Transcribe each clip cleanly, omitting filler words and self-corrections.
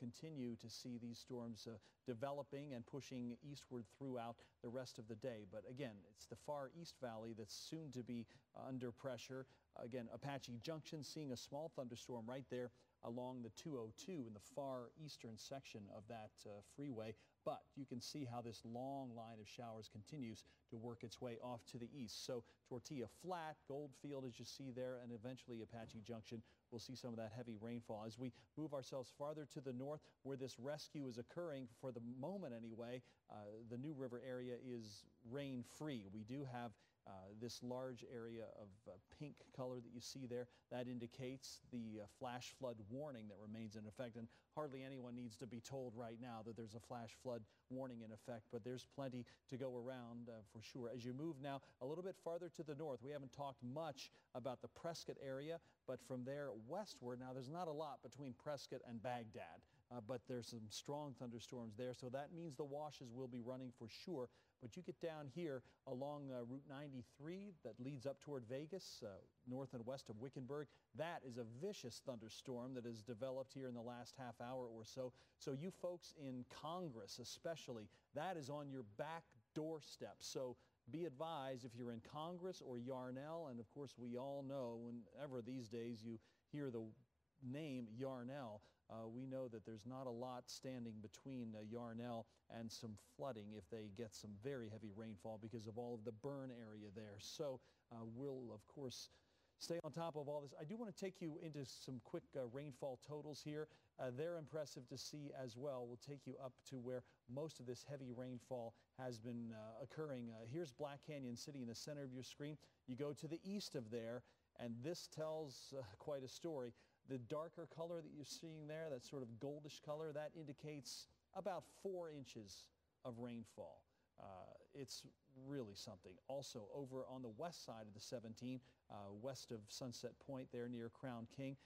Continue to see these storms developing and pushing eastward throughout the rest of the day. But again, it's the far east valley that's soon to be under pressure. Again, Apache Junction seeing a small thunderstorm right there along the 202 in the far eastern section of that freeway. But you can see how this long line of showers continues to work its way off to the east. So Tortilla Flat, Goldfield, as you see there, and eventually Apache Junction, we'll see some of that heavy rainfall. As we move ourselves farther to the north, where this rescue is occurring, for the moment anyway, the New River area is rain-free. We do have this large area of pink color that you see there. That indicates the flash flood warning that remains in effect, and hardly anyone needs to be told right now that there's a flash flood warning in effect, but there's plenty to go around for sure. As you move now a little bit farther to the north, we haven't talked much about the Prescott area, but from there westward, now there's not a lot between Prescott and Baghdad, but there's some strong thunderstorms there, so that means the washes will be running for sure. But you get down here along Route 93 that leads up toward Vegas, north and west of Wickenburg. That is a vicious thunderstorm that has developed here in the last half hour or so. So you folks in Congress especially, that is on your back doorstep. So be advised if you're in Congress or Yarnell, and of course we all know whenever these days you hear the name Yarnell, we know that there's not a lot standing between Yarnell and some flooding if they get some very heavy rainfall because of all of the burn area there. So we'll, of course, stay on top of all this. I do want to take you into some quick rainfall totals here. They're impressive to see as well. We'll take you up to where most of this heavy rainfall has been occurring. Here's Black Canyon City in the center of your screen. You go to the east of there, and this tells quite a story. The darker color that you're seeing there, that sort of goldish color, that indicates about 4 inches of rainfall. It's really something. Also, over on the west side of the 17, west of Sunset Point there near Crown King,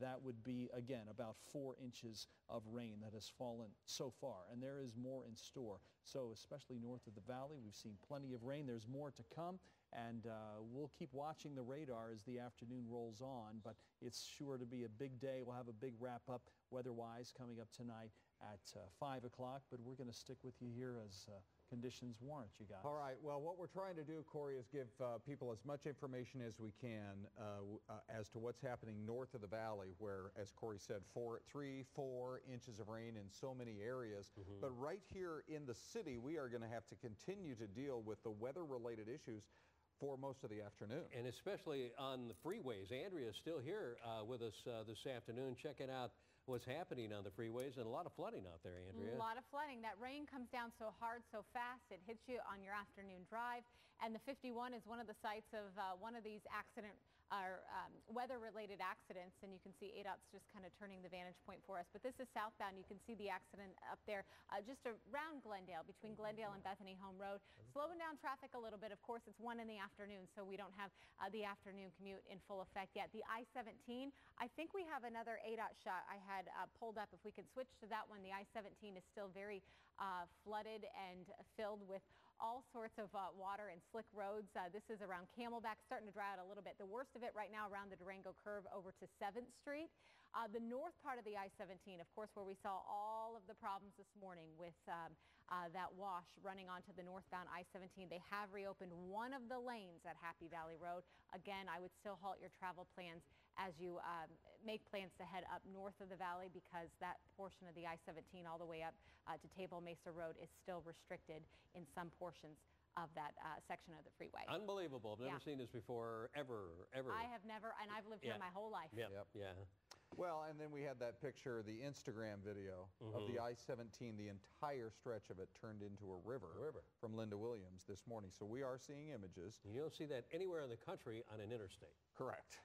that would be, again, about 4 inches of rain that has fallen so far, and there is more in store. So especially north of the valley, we've seen plenty of rain. There's more to come, and we'll keep watching the radar as the afternoon rolls on, but it's sure to be a big day. We'll have a big wrap-up weather-wise coming up tonight at 5 o'clock, but we're going to stick with you here as conditions warrant, you guys. All right. Well, what we're trying to do, Corey, is give people as much information as we can as to what's happening north of the valley, where, as Corey said, 3, 4 inches of rain in so many areas. But right here in the city, we are going to have to continue to deal with the weather-related issues for most of the afternoon. And especially on the freeways. Andrea is still here with us this afternoon, checking out what's happening on the freeways, and a lot of flooding out there, Andrea. A lot of flooding. That rain comes down so hard, so fast, it hits you on your afternoon drive. And the 51 is one of the sites of one of these weather-related accidents. And you can see ADOT's just kind of turning the vantage point for us. But this is southbound. You can see the accident up there just around Glendale, between Glendale and Bethany Home Road. Slowing down traffic a little bit. Of course, it's 1 in the afternoon, so we don't have the afternoon commute in full effect yet. The I-17, I think we have another ADOT shot I had pulled up. If we can switch to that one, the I-17 is still very flooded and filled with all sorts of water and slick roads. This is around Camelback, starting to dry out a little bit. The worst of it right now around the Durango curve over to 7th Street. The north part of the I-17, of course, where we saw all of the problems this morning with that wash running onto the northbound I-17. They have reopened one of the lanes at Happy Valley Road. Again, I would still halt your travel plans as you make plans to head up north of the valley, because that portion of the I-17 all the way up to Table Mesa Road is still restricted in some portions of that section of the freeway. Unbelievable. I've never seen this before, ever. I have never, and I've lived here my whole life. Yeah. Well, and then we had that picture, the Instagram video of the I-17, the entire stretch of it turned into a river from Linda Williams this morning. So we are seeing images. You don't see that anywhere in the country on an interstate. Correct.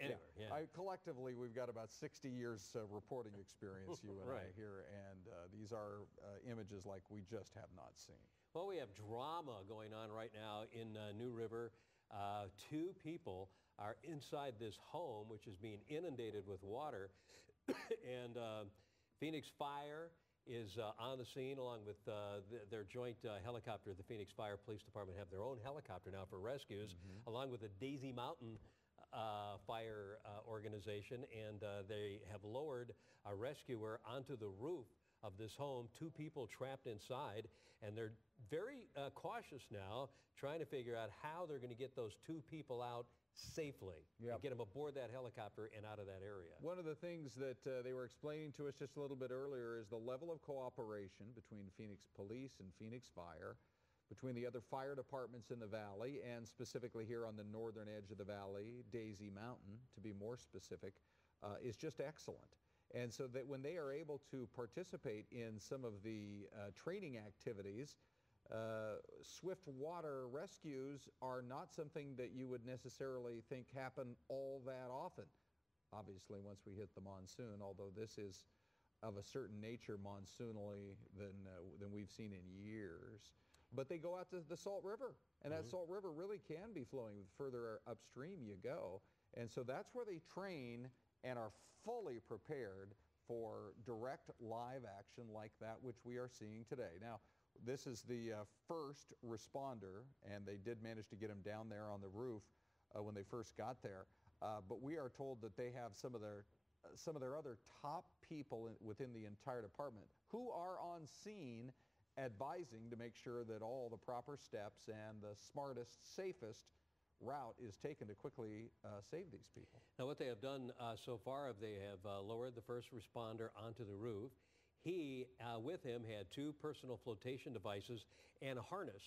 Anywhere, yeah. Collectively, we've got about 60 years reporting experience, you and I here, and these are images like we just have not seen. Well, we have drama going on right now in New River. 2 people are inside this home, which is being inundated with water, and Phoenix Fire is on the scene along with their joint helicopter. The Phoenix Fire Police Department have their own helicopter now for rescues, along with the Daisy Mountain Fire Organization, and they have lowered a rescuer onto the roof of this home. 2 people trapped inside, and they're very cautious now, trying to figure out how they're going to get those 2 people out safely and get them aboard that helicopter and out of that area. One of the things that they were explaining to us just a little bit earlier is the level of cooperation between Phoenix Police and Phoenix Fire, between the other fire departments in the valley, and specifically here on the northern edge of the valley, Daisy Mountain, to be more specific, is just excellent. And so that when they are able to participate in some of the training activities, swift water rescues are not something that you would necessarily think happen all that often. Obviously, once we hit the monsoon, although this is of a certain nature monsoonally than we've seen in years. But they go out to the Salt River, and that Salt River really can be flowing the further upstream you go. And so that's where they train and are fully prepared for direct live action like that which we are seeing today. Now, this is the first responder, and they did manage to get him down there on the roof when they first got there. But we are told that they have some of their other top people within the entire department who are on scene advising to make sure that all the proper steps and the smartest, safest route is taken to quickly save these people. Now, what they have done so far, they have lowered the first responder onto the roof. He, with him, had 2 personal flotation devices and a harness.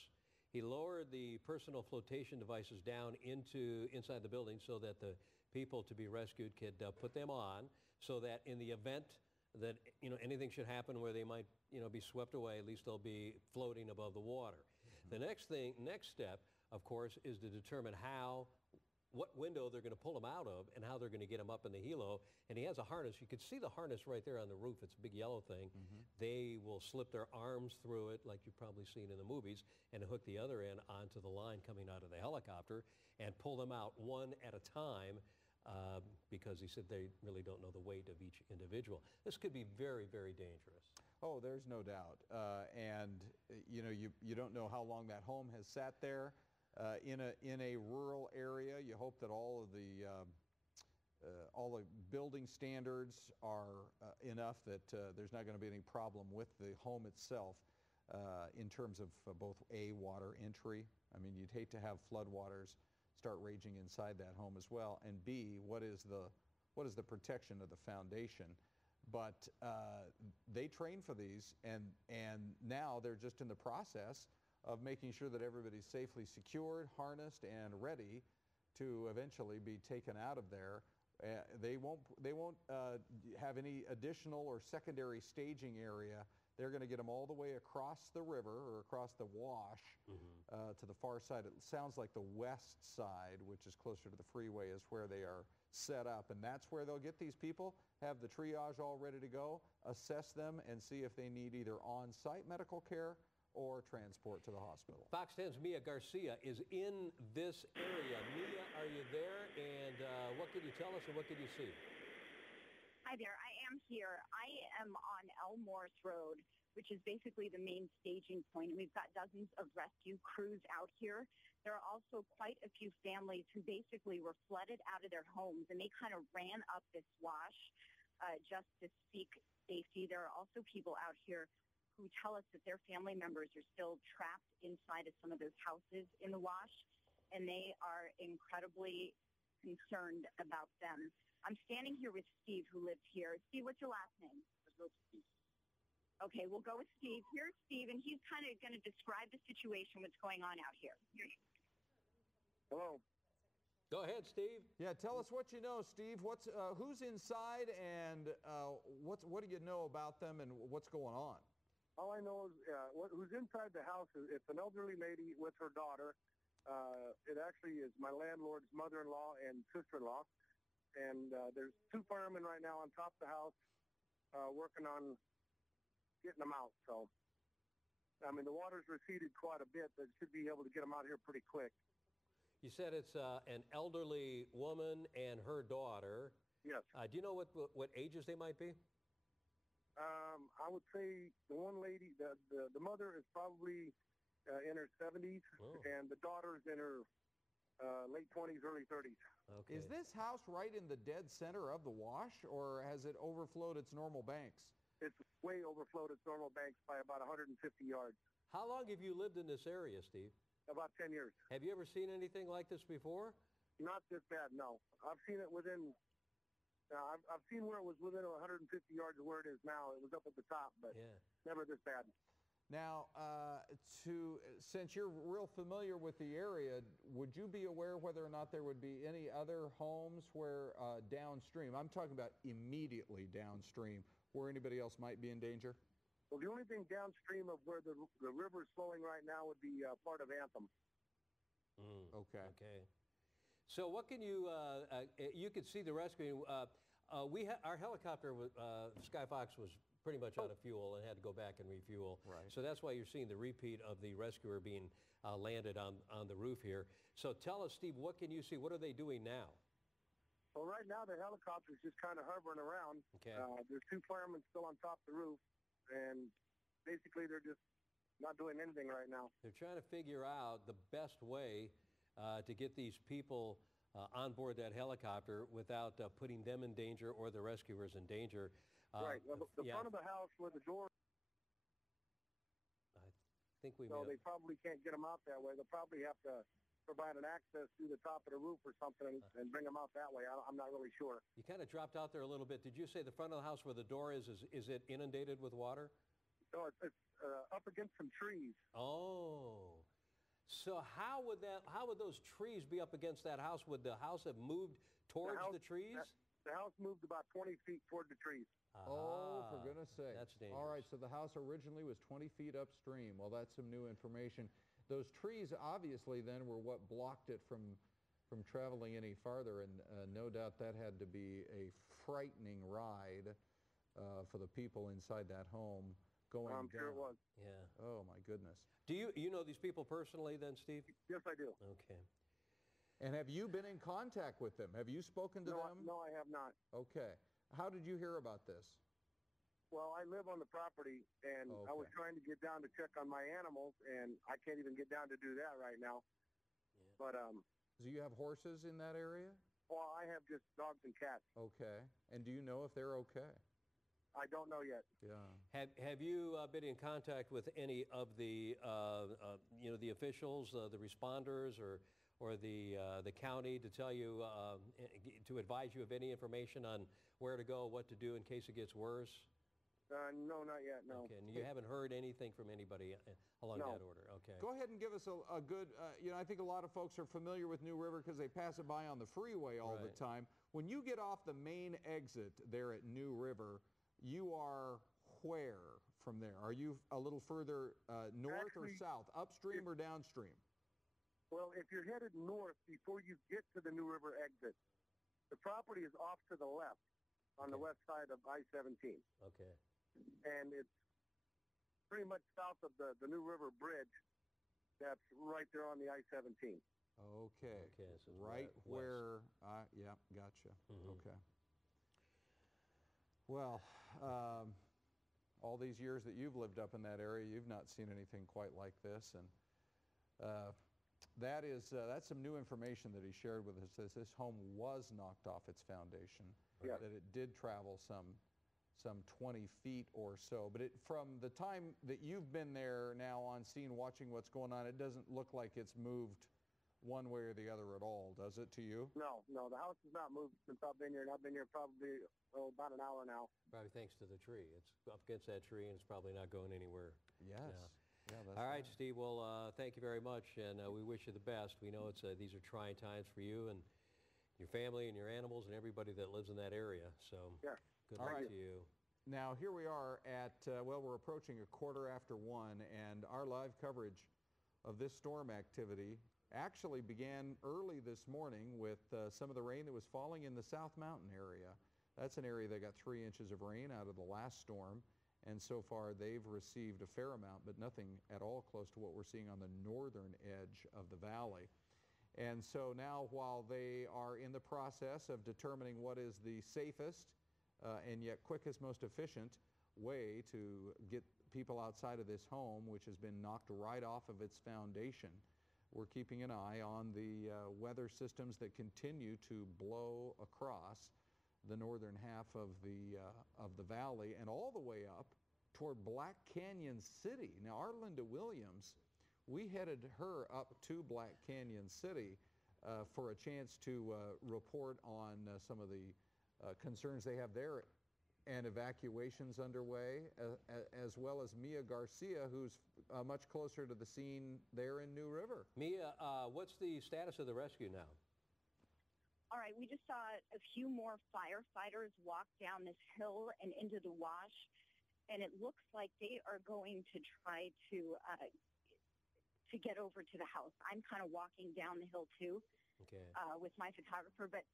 He lowered the personal flotation devices down inside the building so that the people to be rescued could put them on, so that in the event that anything should happen where they might be swept away, at least they'll be floating above the water. The next step, of course, is to determine how what window they're going to pull him out of and how they're going to get him up in the helo. And he has a harness. You can see the harness right there on the roof. It's a big yellow thing. They will slip their arms through it like you've probably seen in the movies and hook the other end onto the line coming out of the helicopter and pull them out one at a time because he said they really don't know the weight of each individual. This could be very, very dangerous. Oh, there's no doubt. You know, you don't know how long that home has sat there. In a rural area, you hope that all the building standards are enough that there's not going to be any problem with the home itself in terms of both A, water entry. I mean, you'd hate to have floodwaters start raging inside that home as well, and B, what is the protection of the foundation? But they train for these, and now they're just in the process of making sure that everybody's safely secured, harnessed, and ready to eventually be taken out of there. They won't have any additional or secondary staging area. They're going to get them all the way across the river or across the wash to the far side. It sounds like the west side, which is closer to the freeway, is where they are set up. And that's where they'll get these people, have the triage all ready to go, assess them, and see if they need either on-site medical care or transport to the hospital. Fox 10's Mia Garcia is in this area. Mia, are you there? And what can you tell us and what can you see? Hi there, I am here. I am on Elmore's Road, which is basically the main staging point. We've got dozens of rescue crews out here. There are also quite a few families who basically were flooded out of their homes, and they kind of ran up this wash just to seek safety. There are also people out here who tell us that their family members are still trapped inside of some of those houses in the wash, and they are incredibly concerned about them. I'm standing here with Steve, who lives here. Steve, what's your last name? Okay, we'll go with Steve. Here's Steve, and he's kind of going to describe the situation, what's going on out here. Hello. Go ahead, Steve. Yeah, tell us what you know, Steve. Who's inside, and what do you know about them, and what's going on? All I know is who's inside the house. It's an elderly lady with her daughter. It actually is my landlord's mother-in-law and sister-in-law. And there's two firemen right now on top of the house working on getting them out. So, I mean, the water's receded quite a bit, but should be able to get them out here pretty quick. You said it's an elderly woman and her daughter. Yes. Do you know what ages they might be? I would say the one lady, the mother is probably in her 70s, and the daughter's in her late 20s, early 30s. Okay. Is this house right in the dead center of the wash, or has it overflowed its normal banks? It's way overflowed its normal banks by about 150 yards. How long have you lived in this area, Steve? About 10 years. Have you ever seen anything like this before? Not this bad, no. I've seen it within, I've seen where it was within 150 yards of where it is now. It was up at the top, but never this bad. Now, since you're real familiar with the area, would you be aware whether or not there would be any other homes where downstream, I'm talking about immediately downstream, where anybody else might be in danger? Well, the only thing downstream of where the river's flowing right now would be part of Anthem. Okay. So what can you, you could see the rescue. Our helicopter, SkyFox, was pretty much out of fuel and had to go back and refuel. Right. So that's why you're seeing the repeat of the rescuer being landed on the roof here. So tell us, Steve, what can you see? What are they doing now? Well, right now the helicopter's just kind of hovering around. Okay. There's two firemen still on top of the roof, and basically they're just not doing anything right now. They're trying to figure out the best way to get these people on board that helicopter without putting them in danger or the rescuers in danger. Right. Well, the front of the house where the door... I think we So they probably can't get them out that way. They'll probably have to provide an access through the top of the roof or something and bring them out that way. I'm not really sure. You kind of dropped out there a little bit. Did you say the front of the house where the door is it inundated with water? No, it's up against some trees. Oh. So how would those trees be up against that house? Would the house have moved towards the trees? The house moved about 20 feet toward the trees. Oh, for goodness sake. That's dangerous. All right, so the house originally was 20 feet upstream. Well, that's some new information. Those trees obviously then were what blocked it from from traveling any farther, and no doubt that had to be a frightening ride for the people inside that home going I'm down. sure it was. Yeah. Oh, my goodness. Do you know these people personally then, Steve? Yes, I do. Okay. And have you been in contact with them? Have you spoken to them? No, I have not. Okay. How did you hear about this? Well, I live on the property, and I was Okay. trying to get down to check on my animals, and I can't even get down to do that right now. Yeah. But, Do you have horses in that area? well, I have just dogs and cats. Okay. And do you know if they're okay? I don't know yet. Yeah. Have you been in contact with any of the the officials, the responders, or the county to tell you to advise you of any information on where to go, what to do in case it gets worse? No, not yet, no. Okay, and you haven't heard anything from anybody along No. that order? Okay. Go ahead and give us a good, I think a lot of folks are familiar with New River because they pass it by on the freeway all the Right. time. When you get off the main exit there at New River, you are where from there? Are you a little further north Actually, or south, upstream or downstream? Well, if you're headed north before you get to the New River exit, the property is off to the left on the Okay. west side of I-17. Okay. And it's pretty much south of the New River Bridge that's right there on the I-17. Okay. Okay, so it's Right west. where, yeah, gotcha. Mhm. Okay. Well, all these years that you've lived up in that area, you've not seen anything quite like this. And that's some new information that he shared with us. This home was knocked off its foundation, Yeah. that it did travel some 20 feet or so. But from the time that you've been there now on scene watching what's going on, it doesn't look like it's moved one way or the other at all, does it to you? No, the house has not moved since I've been here, and I've been here probably about an hour now. Probably thanks to the tree. It's up against that tree, and it's probably not going anywhere. Yes. Yeah, that's All right, Steve. Well, thank you very much, and we wish you the best. We know these are trying times for you and your family and your animals and everybody that lives in that area. So Yeah. good All luck right. to you. Now, here we are at, we're approaching 1:15, and our live coverage of this storm activity actually began early this morning with some of the rain that was falling in the South Mountain area. That's an area that got 3 inches of rain out of the last storm, and so far they've received a fair amount, but nothing at all close to what we're seeing on the northern edge of the valley. And so now, while they are in the process of determining what is the safest and yet quickest, most efficient way to get people outside of this home, which has been knocked right off of its foundation, we're keeping an eye on the weather systems that continue to blow across the northern half of the valley and all the way up toward Black Canyon City. Now, our Linda Williams, we headed her up to Black Canyon City for a chance to report on some of the concerns they have there and evacuations underway, as well as Mia Garcia, who's much closer to the scene there in New River. Mia, what's the status of the rescue now? All right, we just saw a few more firefighters walk down this hill and into the wash, and it looks like they are going to try to get over to the house. I'm kind of walking down the hill too Okay. with my photographer, but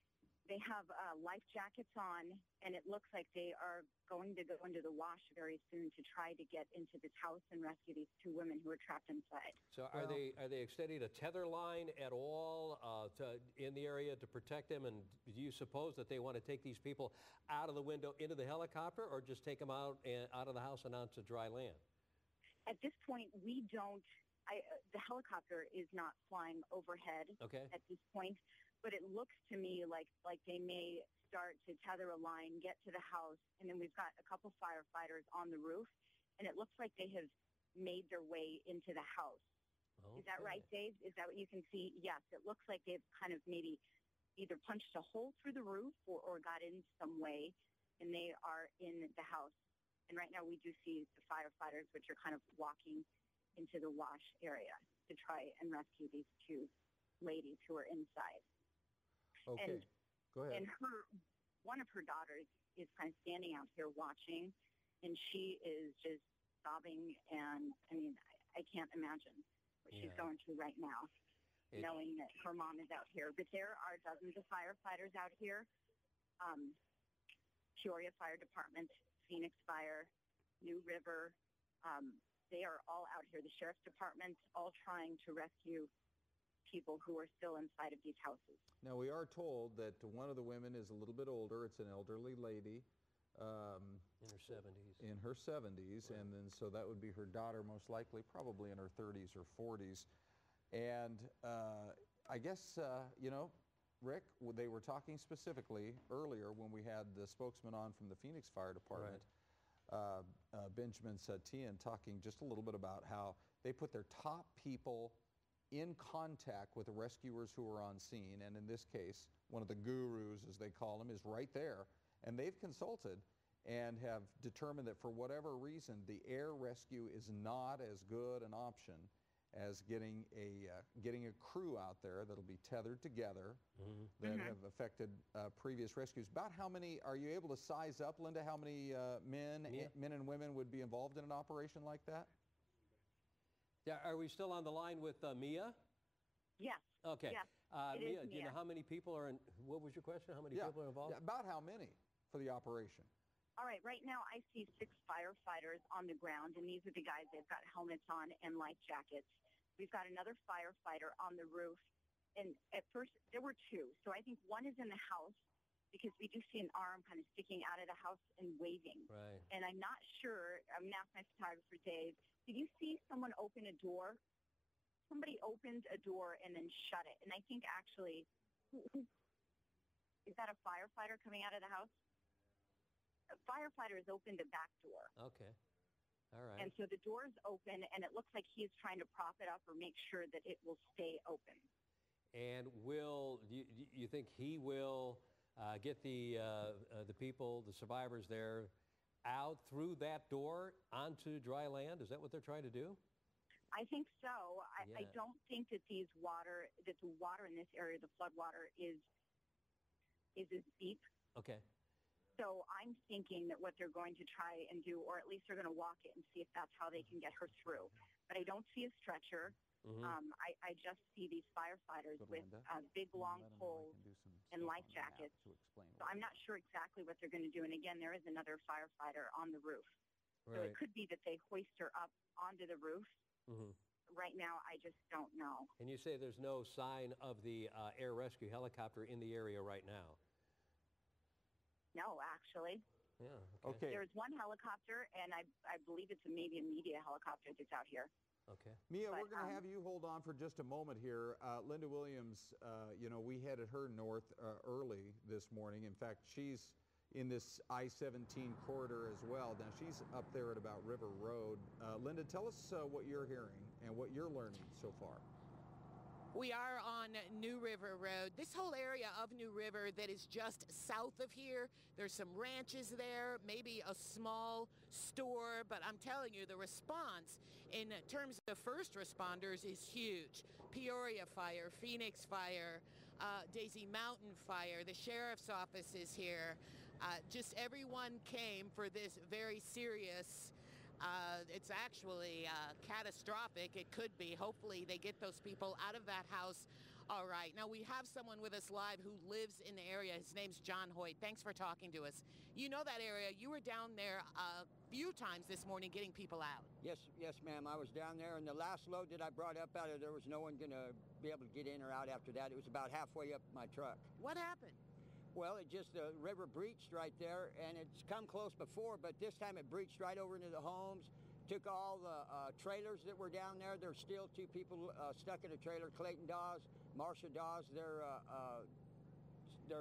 they have life jackets on, and it looks like they are going to go into the wash very soon to try to get into this house and rescue these 2 women who are trapped inside. So are they extending a tether line at all in the area to protect them? And do you suppose that they want to take these people out of the window into the helicopter, or just take them out of the house and onto dry land? At this point, we don't. The helicopter is not flying overhead Okay. at this point, but it looks to me like they may start to tether a line, get to the house, and then we've got a couple firefighters on the roof, and it looks like they have made their way into the house. Is that right, Dave? Is that what you can see? Yes, it looks like they've kind of maybe either punched a hole through the roof or got in some way, and they are in the house. And right now we do see the firefighters, which are kind of walking into the wash area to try and rescue these 2 ladies who are inside. Okay, go ahead. And one of her daughters is kind of standing out here watching, and she is just sobbing, and I mean, I can't imagine what she's Yeah. going through right now. knowing that her mom is out here. But there are dozens of firefighters out here. Peoria Fire Department, Phoenix Fire, New River. They are all out here. The Sheriff's Department, all trying to rescue people who are still inside of these houses. Now, we are told that one of the women is a little bit older. It's an elderly lady. In her 70s. In her 70s, right. And then so that would be her daughter, most likely, probably in her 30s or 40s. And I guess, you know, Rick, they were talking specifically earlier when we had the spokesman on from the Phoenix Fire Department, right. Benjamin Satien, talking just a little bit about how they put their top people in contact with the rescuers who are on scene. And in this case, one of the gurus, as they call them, is right there. And they've consulted and have determined that for whatever reason, the air rescue is not as good an option as getting a crew out there that'll be tethered together that have affected previous rescues. About how many, are you able to size up, Linda, how many men and women would be involved in an operation like that? Yeah, are we still on the line with Mia? Yes. Okay. Yes, Mia, do you know how many people are in, what was your question? How many people are involved? Yeah, about how many for the operation? All right, right now I see 6 firefighters on the ground, and these are the guys, they've got helmets on and life jackets. We've got another firefighter on the roof, and at first there were 2. So I think one is in the house, because we do see an arm kind of sticking out of the house and waving. Right. And I'm not sure, I'm going to ask my photographer, Dave, did you see someone open a door? Somebody opened a door and then shut it. And I think actually, is that a firefighter coming out of the house? A firefighter has opened a back door. Okay. All right. And so the door is open, and it looks like he is trying to prop it up or make sure that it will stay open. And you think he will get the people, the survivors there, out through that door onto dry land? Is that what they're trying to do? I think so. I don't think that the water in this area, the flood water, is as deep. Okay. So I'm thinking that what they're going to try and do, or at least they're going to walk it and see if that's how they can get her through. But I don't see a stretcher. I just see these firefighters with big, long poles and life jackets. So I'm not sure exactly what they're going to do. And again, there is another firefighter on the roof. Right. So it could be that they hoist her up onto the roof. Right now, I just don't know. And you say there's no sign of the air rescue helicopter in the area right now? No, actually. Yeah. Okay. There's one helicopter, and I believe it's maybe a media helicopter that's out here. Okay. Mia, we're going to have you hold on for just a moment here. Linda Williams, you know, we headed her north early this morning. In fact, she's in this I-17 corridor as well. Now, she's up there at about River Road. Linda, tell us what you're hearing and what you're learning so far. We are on New River Road. This whole area of New River that is just south of here, there's some ranches there, maybe a small store, but I'm telling you, the response in terms of first responders is huge. Peoria Fire, Phoenix Fire, Daisy Mountain Fire, the Sheriff's Office is here. Just everyone came for this very serious it's actually catastrophic. It could be. Hopefully they get those people out of that house all right. Now we have someone with us live who lives in the area. His name's John Hoyt. Thanks for talking to us. You know that area. You were down there a few times this morning getting people out. Yes, ma'am. I was down there, and the last load that I brought up out of there was no one going to be able to get in or out after that. It was about halfway up my truck. What happened? Well, it just, the river breached right there, and it's come close before, but this time it breached right over into the homes, took all the trailers that were down there. There's still 2 people stuck in a trailer, Clayton Dawes, Marcia Dawes. Their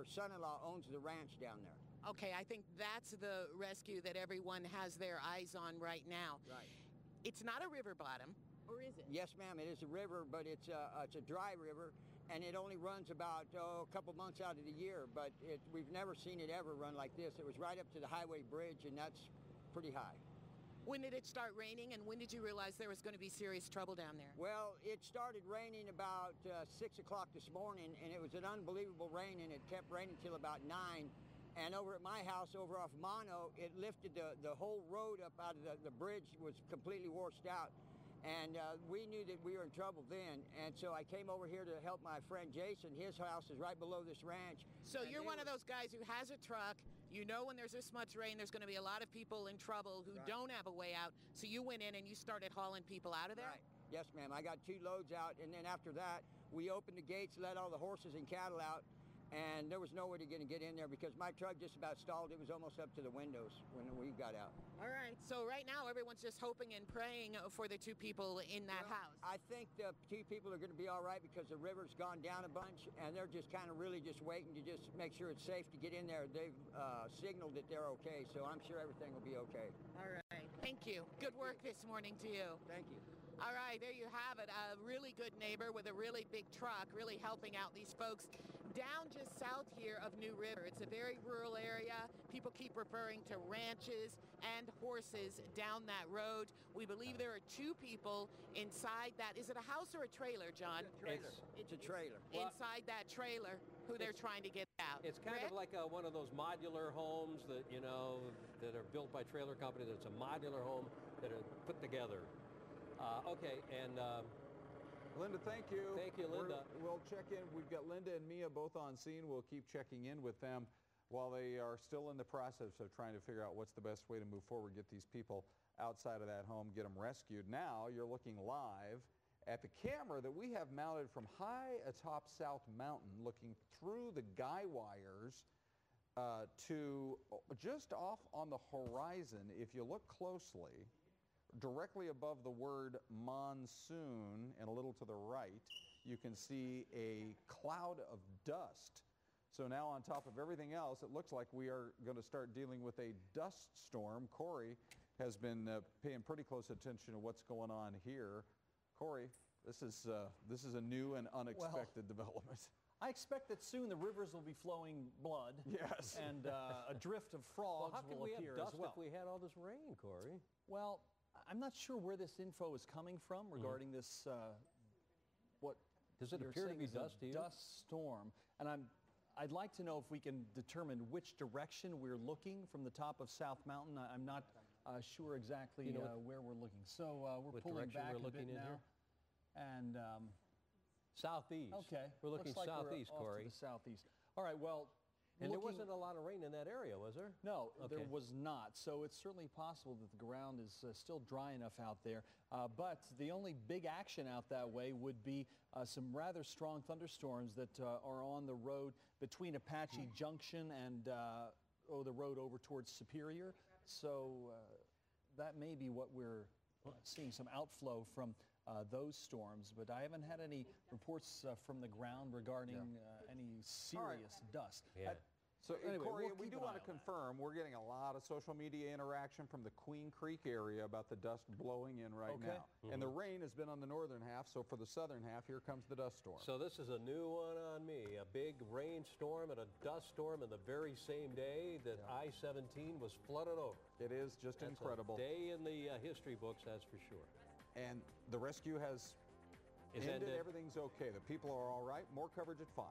son-in-law owns the ranch down there. Okay, I think that's the rescue that everyone has their eyes on right now. Right. It's not a river bottom, or is it? Yes, ma'am, it is a river, but it's a dry river, and it only runs about a couple months out of the year, but we've never seen it ever run like this. It was right up to the highway bridge, and that's pretty high. When did it start raining, and when did you realize there was going to be serious trouble down there? Well, it started raining about 6 o'clock this morning, and it was an unbelievable rain, and it kept raining till about 9. And over at my house, over off Mono, it lifted the whole road up out of the bridge was completely washed out. And we knew that we were in trouble then, and so I came over here to help my friend Jason. His house is right below this ranch. So you're one of those guys who has a truck. You know when there's this much rain, there's going to be a lot of people in trouble who don't have a way out. So you went in and you started hauling people out of there? Right. Yes, ma'am. I got 2 loads out, and then after that, we opened the gates, let all the horses and cattle out, and there was no way to get in there because my truck just about stalled. It was almost up to the windows when we got out. All right. So right now, everyone's just hoping and praying for the 2 people in that house. I think the 2 people are going to be all right because the river's gone down a bunch, and they're just kind of really just waiting to just make sure it's safe to get in there. They've signaled that they're okay, so I'm sure everything will be okay. All right. Thank you. Good work this morning to you. Thank you. All right, there you have it. A really good neighbor with a really big truck, really helping out these folks down just south here of New River. It's a very rural area. People keep referring to ranches and horses down that road. We believe there are 2 people inside that. Is it a house or a trailer, John? It's a trailer. Inside that trailer who they're trying to get out. It's kind of like one of those modular homes that, you know, that are built by trailer companies. It's a modular home that are put together. Okay, and Linda, thank you. Thank you, Linda. We'll check in. We've got Linda and Mia both on scene. We'll keep checking in with them while they are still in the process of trying to figure out what's the best way to move forward, get these people outside of that home, get them rescued. Now you're looking live at the camera that we have mounted from high atop South Mountain, looking through the guy wires to just off on the horizon. If you look closely, directly above the word monsoon and a little to the right, you can see a cloud of dust. So now on top of everything else, it looks like we are going to start dealing with a dust storm. Corey has been paying pretty close attention to what's going on here. Corey, this is a new and unexpected development. I expect that soon the rivers will be flowing blood. Yes. And a drift of frogs will appear as well. How can we have dust if we had all this rain, Corey? Well, I'm not sure where this info is coming from regarding this, what does it you're appear to saying be is a dust to you? dust storm. And I'd like to know if we can determine which direction we're looking from the top of South Mountain. I'm not sure exactly where we're looking. So we're pulling back a bit now. And southeast. Okay. We're looking looks like southeast, we're Corey. off to the southeast. All right. Well. And there wasn't a lot of rain in that area, was there? No, there was not. So it's certainly possible that the ground is still dry enough out there. But the only big action out that way would be some rather strong thunderstorms that are on the road between Apache Junction and the road over towards Superior. So that may be what we're seeing, some outflow from those storms. But I haven't had any reports from the ground regarding any serious dust. Yeah. So anyway, Corey, we'll we do want to confirm we're getting a lot of social media interaction from the Queen Creek area about the dust blowing in right now. And the rain has been on the northern half, so for the southern half, here comes the dust storm. So this is a new one on me, a big rainstorm and a dust storm in the very same day that I-17 was flooded over. It is just incredible. A day in the history books, that's for sure. And the rescue has ended. Everything's okay. The people are all right. More coverage at 5.